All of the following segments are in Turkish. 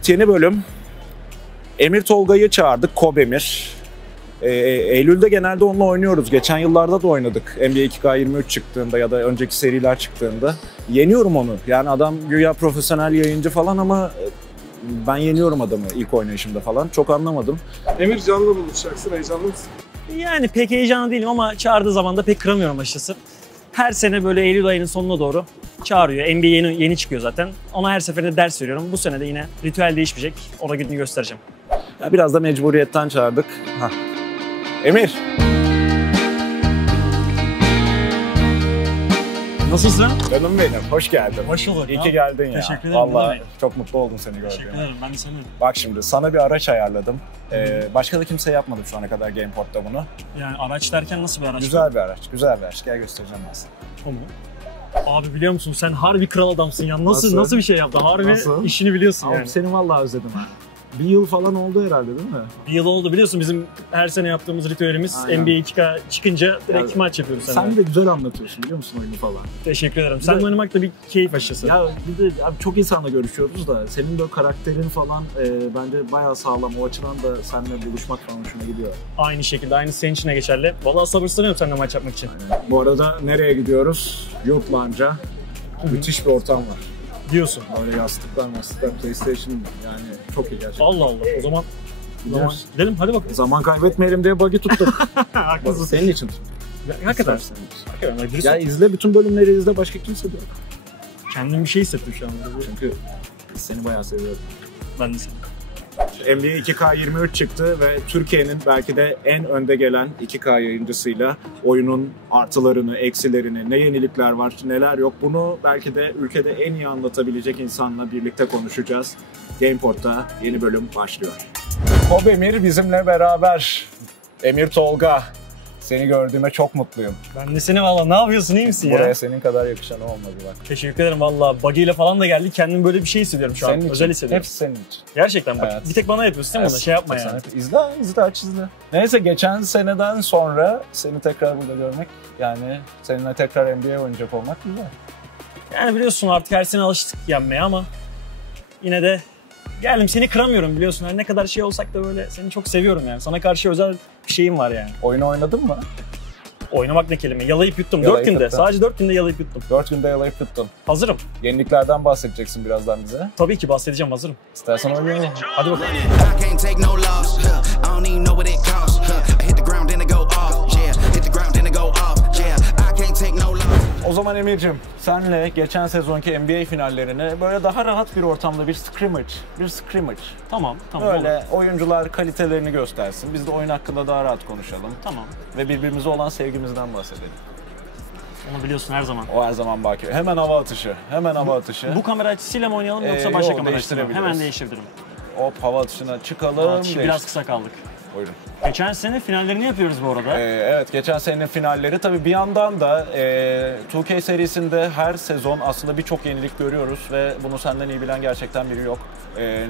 Evet, yeni bölüm. Emir Tolga'yı çağırdık, Kobemir. Eylül'de genelde onunla oynuyoruz. Geçen yıllarda da oynadık. NBA 2K23 çıktığında ya da önceki seriler çıktığında. Yeniyorum onu. Yani adam güya profesyonel yayıncı falan ama ben yeniyorum adamı ilk oynayışımda falan. Çok anlamadım. Emir Can'la buluşacaksın. Heyecanlı mısın? Yani pek heyecanlı değilim ama çağırdığı zaman da pek kıramıyorum açıkçası. Her sene böyle Eylül ayının sonuna doğru çağırıyor. NBA yeni çıkıyor zaten. Ona her seferinde ders veriyorum. Bu sene de yine ritüel değişmeyecek. Ona gününü göstereceğim. Ya biraz da mecburiyetten çağırdık. Emir. Nasılsın? Canım benim, hoş geldin. Hoş bulduk. İyi ki geldin ya. Teşekkür ederim. Vallahi çok mutlu oldum seni gördüğüme. Teşekkür ederim. Ben de senin. Bak şimdi sana bir araç ayarladım. Başka da kimse yapmadı şu ana kadar Gameport'ta bunu. Yani araç derken nasıl bir araç? Güzel bir araç, güzel bir araç. Gel göstereceğim ben sana. Tamam. Abi biliyor musun sen harbi kral adamsın ya. Nasıl bir şey yaptın? Harbi Nasıl? işini biliyorsun Abi yani. seni vallahi özledim ha. Bir yıl falan oldu herhalde değil mi? Bir yıl oldu biliyorsun bizim her sene yaptığımız ritüelimiz Aynen. NBA 2K çıkınca direkt Ya, maç yapıyoruz seninle. Sen de güzel anlatıyorsun biliyor musun oyunu falan. Teşekkür ederim. Bir Sen de- oynamak da bir keyif aşısı. Ya bir de abi çok insanla görüşüyoruz da senin böyle karakterin falan bence bayağı sağlam. O açıdan da seninle buluşmak falan hoşuma gidiyor. Aynı şekilde, aynı senin için de geçerli. Vallahi sabırsızlanıyorum seninle maç yapmak için. Bu arada nereye gidiyoruz? Yurtlanca. Müthiş bir ortam var. Diyorsun. Böyle yastıklar, PlayStation yani çok iyi gerçekten. Allah Allah. O zaman Gidiyoruz. gidelim hadi bakalım. Zaman kaybetmeyelim diye bug'i tuttuk. Haklısın. Senin için tuttuk. Hakikaten. Senin için. Hakikaten. Ya izle, bütün bölümleri izle, başka kimse de yok. Kendim bir şey hissettim şu an. Çünkü seni bayağı seviyorum. Ben de seni. NBA 2K23 çıktı ve Türkiye'nin belki de en önde gelen 2K yayıncısıyla oyunun artılarını, eksilerini, ne yenilikler var, neler yok, bunu belki de ülkede en iyi anlatabilecek insanla birlikte konuşacağız. Gameport'ta yeni bölüm başlıyor. Kobemir bizimle beraber. Emir Tolga. Seni gördüğüme çok mutluyum. Ben de seni valla ne yapıyorsun iyi misin Buraya ya? senin kadar yakışan olmadı bak. Teşekkür ederim valla. Buggy ile falan da geldik. Kendim böyle bir şey hissediyorum şu an. Senin için. Özel hissediyorum. Hepsi senin için. Gerçekten bak. Evet. Bir tek bana yapıyorsun değil mi bunu? Şey yapma yani. İzle aç izle. Neyse geçen seneden sonra seni tekrar burada görmek, yani seninle tekrar NBA oynayacak olmak güzel. Yani biliyorsun artık her sene alıştık yenmeye ama yine de geldim seni kıramıyorum biliyorsun. Her ne kadar şey olsak da böyle seni çok seviyorum yani. Sana karşı özel bir şeyim var yani. Oyunu oynadın mı? Oynamak ne kelime? Yalayıp yuttum. Yalayıp 4 günde. yuttun. Sadece 4 günde yalayıp yuttum. 4 günde yalayıp tuttun. Hazırım. Yeniliklerden bahsedeceksin birazdan bize. Tabii ki bahsedeceğim hazırım. İstersen oynayalım. Hadi bakalım. I can't take no loss. I don't even know what it costs. I hit the ground then it go off. Yeah, hit the ground then it go off. Yeah, I can't take no loss. O zaman Emir'cim, senle geçen sezonki NBA finallerini böyle daha rahat bir ortamda bir scrimmage. Tamam Böyle olur. oyuncular kalitelerini göstersin. Biz de oyun hakkında daha rahat konuşalım. Tamam. Ve birbirimize olan sevgimizden bahsedelim. Onu biliyorsun her zaman. O her zaman bakıyor. Hemen hava atışı. Bu kamera açısıyla mı oynayalım yoksa başka yok, kamera açısıyla mı? değiştirebiliriz. Hemen değiştirdim. Hop hava atışına çıkalım. Atışı biraz kısa kaldık. Buyurun. Geçen sene finallerini yapıyoruz bu arada. Evet, geçen senenin finalleri. Tabii bir yandan da 2K serisinde her sezon aslında birçok yenilik görüyoruz ve bunu senden iyi bilen gerçekten biri yok.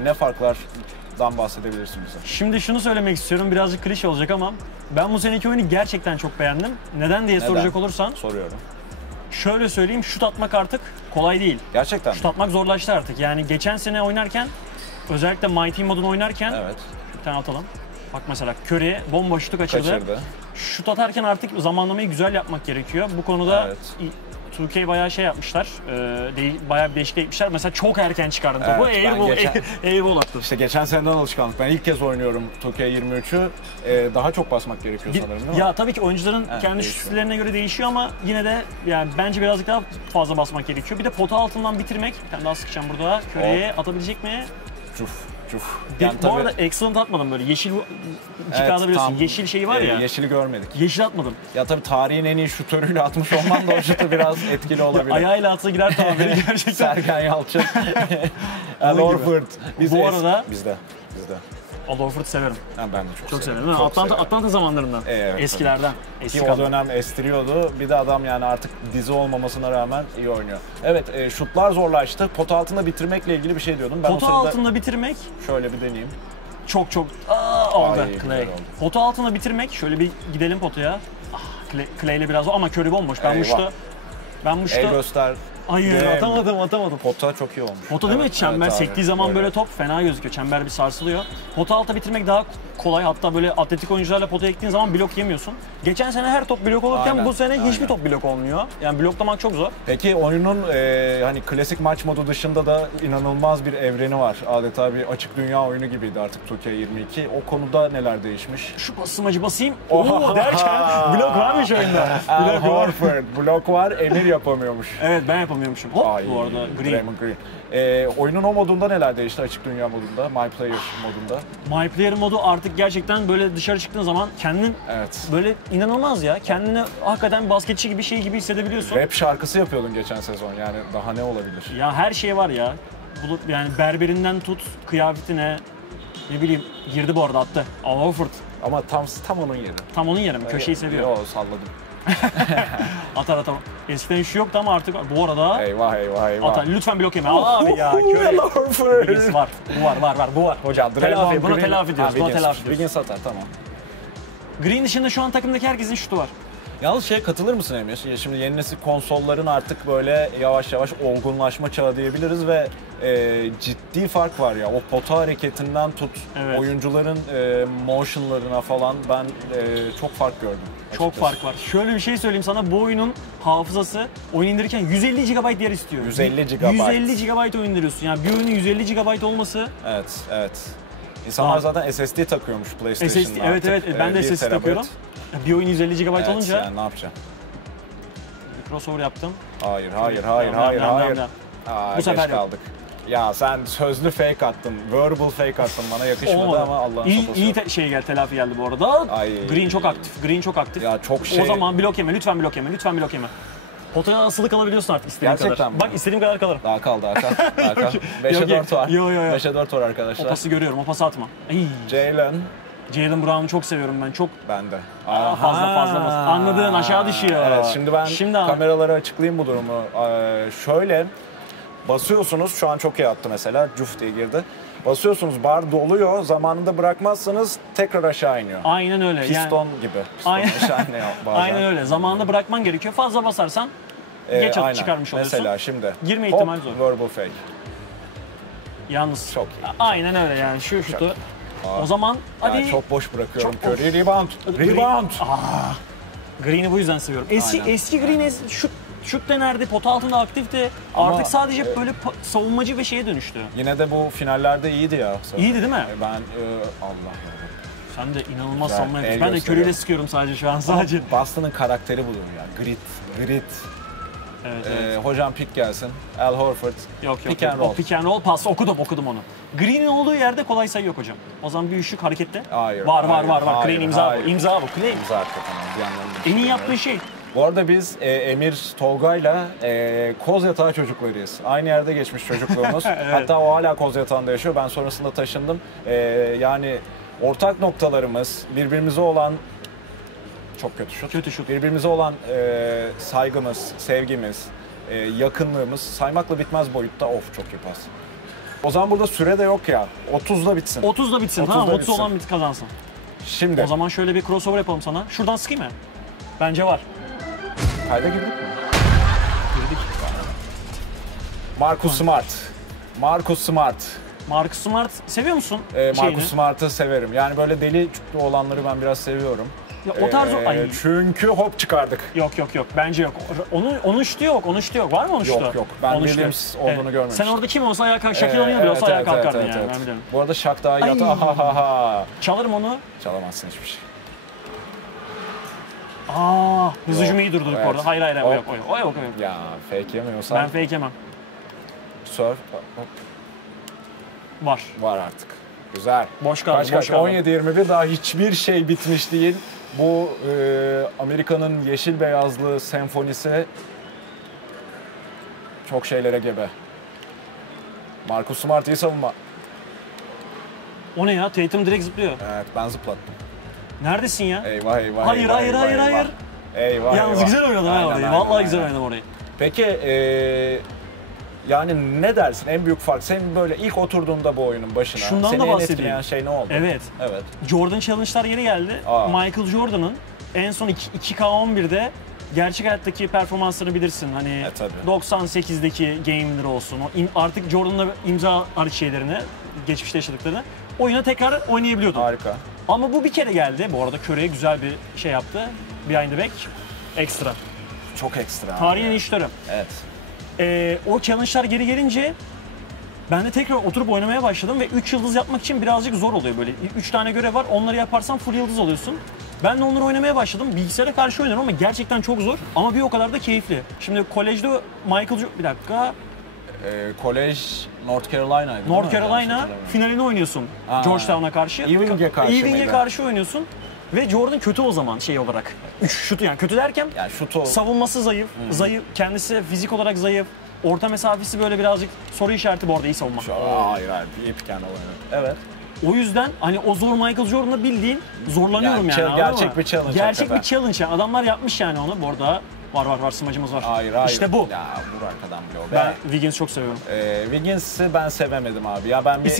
Ne farklardan bahsedebilirsin bize? Şimdi şunu söylemek istiyorum, birazcık klişe olacak ama ben bu seneki oyunu gerçekten çok beğendim. Neden diye soracak olursan, Soruyorum. şöyle söyleyeyim, şut atmak artık kolay değil. Gerçekten Şut mi? atmak zorlaştı artık. Yani geçen sene oynarken, özellikle My Team modunu oynarken, Evet. bir tane atalım. Bak mesela Curry bomboş şutu kaçırdı. Şut atarken artık zamanlamayı güzel yapmak gerekiyor. Bu konuda Evet. 2K bayağı şey yapmışlar, bayağı bir değişiklik etmişler. Mesela çok erken çıkardım topu, Evet, ben geçen- airball attım. İşte geçen seneden alışkanlık. Ben ilk kez oynuyorum 2K23'ü. Daha çok basmak gerekiyor sanırım değil mi? Ya tabii ki oyuncuların kendi değişiyor. şut stillerine göre değişiyor ama yine de yani bence birazcık daha fazla basmak gerekiyor. Bir de pota altından bitirmek. Bir tane daha sıkacağım burada. Curry'e atabilecek mi? Cuf. Yani bu arada excellent atmadım böyle. Yeşil 2K'da biliyorsun. tam, Yeşil şeyi var ya. Yeşili görmedik. Yeşil atmadım. Ya tabii tarihin en iyi şutörüyle atmış olman da o şutu biraz etkili olabilir. Ayağıyla atsa girer tamam beni gerçekten. Sergen Yalçın. Al Onun gibi. Horford. Bu arada Bizde. Al Horford'u severim. Ben de Çok severim. Çok Atlanta, severim. Atlanta zamanlarından. Evet, Eskilerden. Eski Ki o kadro. dönem estiriyordu. Bir de adam yani artık dizi olmamasına rağmen iyi oynuyor. Evet, şutlar zorlaştı. Pot altında bitirmekle ilgili bir şey diyordum. Ben Pota o sırada altında bitirmek şöyle bir deneyeyim. çok orada Ay, güzel Clay. oldu. Pota altına bitirmek, şöyle bir gidelim potaya. Clay ile biraz ama Curry bomboş. Ben Eyvah. bu şutu El göster. Hayır atamadım. Pota çok iyi olmuş. Pota değil mi? Çember evet abi. sektiği zaman Öyle. böyle top fena gözüküyor. Çember bir sarsılıyor. Pota alta bitirmek daha kolay. Hatta böyle atletik oyuncularla pota ektiğin zaman blok yemiyorsun. Geçen sene her top blok olurken Aynen, bu sene hiçbir aynen. top blok olmuyor. Yani bloklamak çok zor. Peki oyunun hani klasik maç modu dışında da inanılmaz bir evreni var. Adeta bir açık dünya oyunu gibiydi artık 2K22. O konuda neler değişmiş? Şu basımacı basayım. Oha! Oo derken blok varmış oyunda. Al Blok var. Horford. Blok var, Emir yapamıyormuş. Evet ben yapamıyormuşum. Hop Ay, bu arada Green. Draymond Green. Oyunun o modunda neler değişti açık dünya modunda, My Player modunda? My Player modu artık gerçekten böyle dışarı çıktığın zaman kendin Evet. böyle inanılmaz ya. Kendini hakikaten basketçi gibi şey gibi hissedebiliyorsun. Rap şarkısı yapıyordun geçen sezon yani daha ne olabilir? Ya her şey var ya. Yani berberinden tut kıyafetine ne bileyim girdi bu arada attı. Al Horford. Ama tam onun yeri. Tam onun yeri mi? Köşeyi seviyor. Yo salladım. Atar. Eskiden şu yoktu ama artık bu arada Eyvah. atar. Lütfen blok yeme. Abi ya köy. Horford. Wiggins var. Bu var. Hocam Telafi, buna telafi diyoruz. Buna telafi diyoruz. Wiggins atar tamam. Green dışında şu an takımdaki herkesin şutu var. Yalnız katılır mısın Emir? Şimdi yeni nesil konsolların artık böyle yavaş yavaş olgunlaşma çağı diyebiliriz ve ciddi fark var ya. O pota hareketinden tut, Evet. oyuncuların motionlarına falan ben çok fark gördüm. Çok açıkçası. fark var. Şöyle bir şey söyleyeyim sana. Bu oyunun hafızası oyun indirirken 150 GB yer istiyor. 150 GB. 150 GB oyun indiriyorsun. Yani bir oyunun 150 GB olması Evet. İnsanlar zaten SSD takıyormuş PlayStation'da SSD, evet ben de 1 SSD terabayt. takıyorum. Bir oyun 150 GB Evet, olunca yani ne yapacaksın? crossover yaptım. Hayır. Devam. Aa, Bu sefer geç kaldık. Ya sen sözlü fake attın, verbal fake attın bana yakışmadı Olmadı. ama Allah'ın sopası. İyi telafi geldi bu arada. Ay. Green çok aktif. Ya çok O zaman blok yeme, lütfen blok yeme. Potaya asılı kalabiliyorsun artık istediğin Gerçekten kadar. mi? Bak istediğim kadar kalırım. Daha kal. 5'e Yok, 4 var. yo. 5'e 4 var O arkadaşlar. pası görüyorum, o pası atma. Ay. Jalen Jaylen Brown'u çok seviyorum ben. Çok bende. fazla bas. Anladın, aşağı düşüyor. Evet, şimdi ben Şimdi kameralara açıklayayım bu durumu. Şöyle basıyorsunuz, şu an çok iyi attı mesela, cuf diye girdi. Basıyorsunuz, bar doluyor, zamanında bırakmazsanız tekrar aşağı iniyor. Aynen öyle. Piston gibi. Piston Aynen. aşağı iniyor bazen. Aynen öyle. Zamanında bırakman gerekiyor. Fazla basarsan geç aynen. çıkarmış oluyorsun. Mesela şimdi. Girme ihtimali hop, zor. verbal fake. Yalnız. Çok iyi. Aynen öyle yani şu şutu. O zaman hadi. Yani çok boş bırakıyorum. Çok- Curry rebound. Rebound. Green'i bu yüzden seviyorum. Aynen. Eski Green şut denerdi, pota altında aktifti. Ama- Artık sadece böyle savunmacı ve şeye dönüştü. Yine de bu finallerde iyiydi ya. İyiydi değil mi? Ben Allah ya. Sen de inanılmaz Güzel, savunma el yapıyorsun. Ben de gösteriyor. Curry'le sıkıyorum sadece şu an sadece. Boston'ın karakteri budur ya. Grit. Evet. Hocam pick gelsin. Al Horford. Yok. Pick and roll. O pick and roll pas okudum onu. Green'in olduğu yerde kolay sayı yok hocam. O zaman bir üçlük harekette. Hayır, Var. hayır, Clay imza hayır. bu. İmza bu. Clay. İmza hakikaten bir yandan En iyi yaptığı şey. Bu arada biz Emir Tolga'yla Kozyatağı çocuklarıyız. Aynı yerde geçmiş çocukluğumuz. Hatta o hala Kozyatağı'nda yaşıyor. Ben sonrasında taşındım. Yani ortak noktalarımız, birbirimize olan çok kötü şut. Birbirimize olan saygımız, sevgimiz, yakınlığımız saymakla bitmez boyutta. Of çok iyi pas. O zaman burada süre de yok ya. 30'da bitsin. 30'da bitsin. 30'da Tamam 30 bitsin. olan kazansın. Şimdi. O zaman şöyle bir crossover yapalım sana. Şuradan sıkayım mı? Bence var. Kayda girdik mi? Girdik. Marcus Smart. Marcus Smart seviyor musun? Marcus Smart'ı severim. Yani böyle deli çuklü olanları ben biraz seviyorum. Ya o tarz Çünkü hop çıkardık. Yok. Bence yok. Onun şutu yok. Var mı onun şutu? Yok. Ben Onun Williams şutu. olduğunu görmemiştim. Sen orada kim olsa ayağa kalk. Shaquille O'Neal bile olsa ayağa kalkardın yani. Evet. Ben biliyorum. Bu arada Shaq daha iyi Ay. attı. Ahahaha. Çalarım onu. Çalamazsın hiçbir şey. Hızlı cümleyi iyi durdurduk Evet. orada. Hayır. Hop. O yok. Ya fake yemiyorsan Ben fake yemem. serve hop, var artık. Güzel. Boş kaldı. Kaç? 17-21 daha hiçbir şey bitmiş değil. Bu Amerika'nın yeşil beyazlı senfonisi çok şeylere gebe. Marcus Smart iyi savunma. O ne ya? Tatum direkt zıplıyor. Evet ben zıplattım. Neredesin ya? Eyvah. Hayır. Eyvah. Yalnız güzel oynadım ha orayı. Vallahi güzel oynadım orayı. Peki yani ne dersin en büyük fark? Senin böyle ilk oturduğunda bu oyunun başına Şundan seni da en bahsedeyim. etkileyen şey ne oldu? Evet. Evet. Jordan Challenge'lar yeri geldi. Aa. Michael Jordan'ın en son 2K11'de gerçek hayattaki performanslarını bilirsin. Hani Tabii. 98'deki Game Winner olsun. Artık Jordan'la imza şeylerini, geçmişte yaşadıklarını oyuna tekrar oynayabiliyordun. Harika. Ama bu bir kere geldi. Bu arada Curry'e güzel bir şey yaptı. Behind the back. Ekstra. Çok ekstra. Tarihin en iyi şutörü. Evet. O challenge'lar geri gelince ben de tekrar oturup oynamaya başladım ve 3 yıldız yapmak için birazcık zor oluyor böyle. 3 tane görev var, onları yaparsan full yıldız oluyorsun. Ben de onları oynamaya başladım. Bilgisayara karşı oynuyorum ama gerçekten çok zor. Ama bir o kadar da keyifli. Şimdi kolejde bir dakika. Kolej North Carolina'ydı. North Carolina finalini oynuyorsun Georgetown'a karşı. Ewing'e karşı Ewing'e karşı oynuyorsun. Ve Jordan kötü o zaman şey olarak. Şutu yani kötü derken şutu savunması zayıf, kendisi fizik olarak zayıf. Orta mesafesi böyle birazcık soru işareti, bu arada iyi savunma. Hayır, bir pick and roll oynadı. Evet. O yüzden hani o zor Michael Jordan'la bildiğin zorlanıyorum yani. Gerçek bir challenge. Gerçek bir challenge yani. Adamlar yapmış yani onu. Bu arada var smacımız var. Hayır. İşte bu. Ya vur arkadan bile o. Ben Wiggins'i çok seviyorum. Wiggins'i ben sevemedim abi. Ya ben bir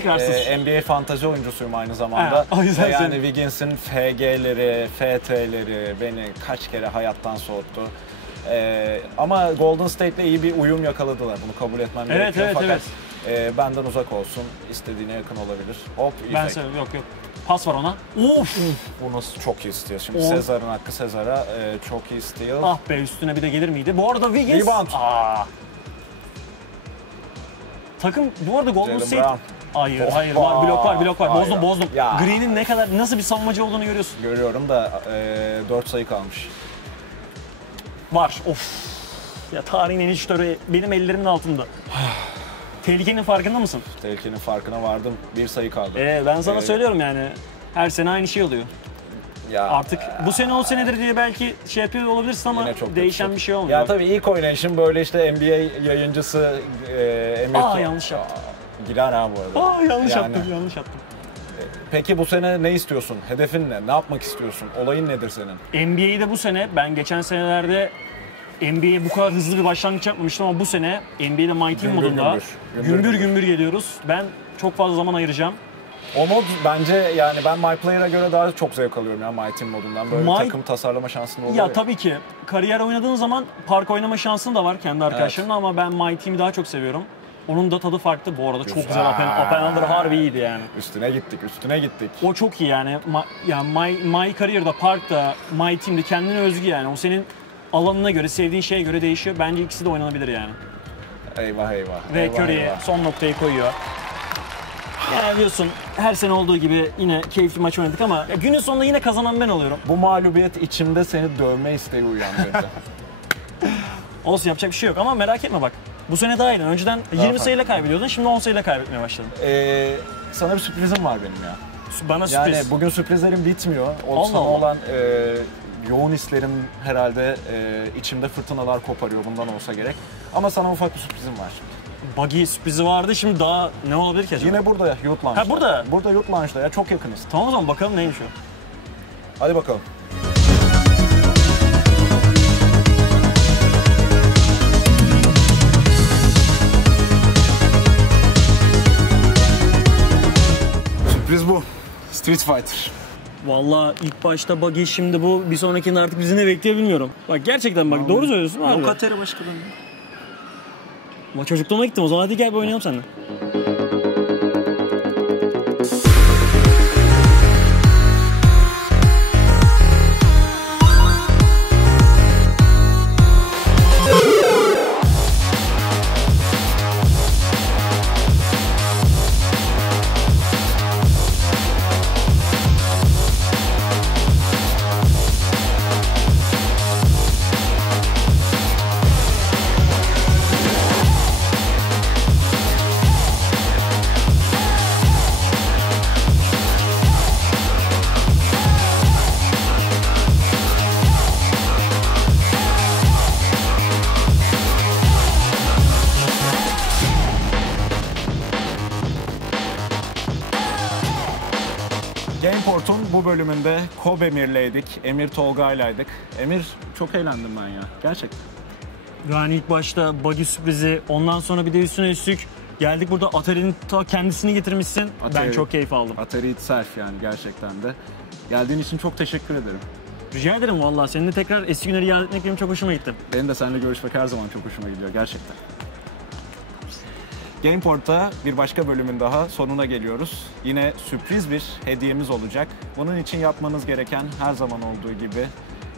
NBA fantazi oyuncusuyum aynı zamanda. O yüzden yani Wiggins'in FG'leri, FT'leri beni kaç kere hayattan soğuttu. Ama Golden State'le iyi bir uyum yakaladılar. Bunu kabul etmem gerekiyor. Fakat benden uzak olsun. İstediğine yakın olabilir. Hop, ben seviyorum. Yok. Pas var ona. Of! Bu nasıl çok iyi steal. Şimdi Sezar'ın hakkı Sezar'a çok iyi steal. Ah be, üstüne bir de gelir miydi? Bu arada Wiggins... Rebound. Takım bu arada Golden Jaylen State... Brown. Hayır var, blok var. Bozdum. Ya. Green'in nasıl bir savunmacı olduğunu görüyorsun. Görüyorum da 4 sayı kalmış. Var. Of. Ya tarihin en iyi şutörü benim ellerimin altında. Tehlikenin farkında mısın? Tehlikenin farkına vardım. 1 sayı kaldı. Ben sana söylüyorum yani. Her sene aynı şey oluyor. Ya, artık bu sene o senedir diye belki şey yapıyor olabilirsin ama değişen bir şey olmuyor. Ya tabii ilk oynayışım böyle işte NBA yayıncısı Emir... Yanlış yaptım. Girer ha bu arada. Yanlış yaptım. Peki bu sene ne istiyorsun? Hedefin ne? Ne yapmak istiyorsun? Olayın nedir senin? NBA'de bu sene, ben geçen senelerde NBA'ye bu kadar hızlı bir başlangıç yapmamıştım ama bu sene NBA'de My Team modunda gümbür geliyoruz. Ben çok fazla zaman ayıracağım. O mod bence yani ben My Player'a göre daha çok zevk alıyorum ya My Team modundan. Böyle takım tasarlama şansın oluyor. Ya tabii ki. Kariyer oynadığın zaman park oynama şansın da var kendi arkadaşlarınla ama ben My Team'i daha çok seviyorum. Onun da tadı farklı bu arada. Çok güzel. Up and Under harbi iyiydi yani. Üstüne gittik. O çok iyi yani. My Career'da, Park'ta, My Team'de kendine özgü yani. O senin alanına göre, sevdiğin şeye göre değişiyor. Bence ikisi de oynanabilir yani. Eyvah. Ve Curry son noktayı koyuyor. Yani diyorsun her sene olduğu gibi yine keyifli maç oynadık ama günün sonunda yine kazanan ben oluyorum. Bu mağlubiyet içimde seni dövme isteği uyandırdı. Olsun, yapacak bir şey yok ama merak etme bak. Bu sene daha iyi. Önceden 20 sayıyla kaybediyordun, şimdi 10 sayıyla kaybetmeye başladın. Sana bir sürprizim var benim ya. Bana sürpriz. Yani bugün sürprizlerim bitmiyor. Sana olan yoğun hislerim herhalde içimde fırtınalar koparıyor, bundan olsa gerek. Ama sana ufak bir sürprizim var. Buggy sürprizi vardı, şimdi daha ne olabilir ki acaba? Yine burada Youth Lounge'da. Burada? Burada Youth Lounge'da ya, çok yakınız. Tamam o zaman bakalım neymiş o. Hadi bakalım. Sürpriz bu. Street Fighter. Vallahi ilk başta Buggy, şimdi bu, bir sonrakinde artık bizi ne bekliyor bilmiyorum. Bak gerçekten bak, doğru söylüyorsun abi. Lokateri başkanım. Ama çocukluğuma gittim o zaman, hadi gel bir oynayalım seninle. Gameport'un bu bölümünde Kobe Emir'leydik. Emir Tolga'ylaydık. Emir, çok eğlendim ben ya. Gerçekten. Yani ilk başta Buggy sürprizi, ondan sonra bir de üstüne üstlük geldik burada Atari'nin ta kendisini getirmişsin. Ben çok keyif aldım. Atari itself yani gerçekten de. Geldiğin için çok teşekkür ederim. Rica ederim vallahi. Seninle tekrar eski günleri iade etmek benim çok hoşuma gitti. Benim de seninle görüşmek her zaman çok hoşuma gidiyor gerçekten. Gameport'ta bir başka bölümün daha sonuna geliyoruz. Yine sürpriz bir hediyemiz olacak. Bunun için yapmanız gereken her zaman olduğu gibi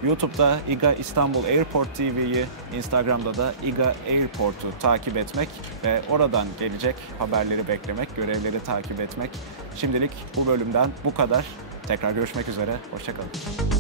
YouTube'da IGA İstanbul Airport TV'yi, Instagram'da da IGA Airport'u takip etmek ve oradan gelecek haberleri beklemek, görevleri takip etmek. Şimdilik bu bölümden bu kadar. Tekrar görüşmek üzere, hoşça kalın.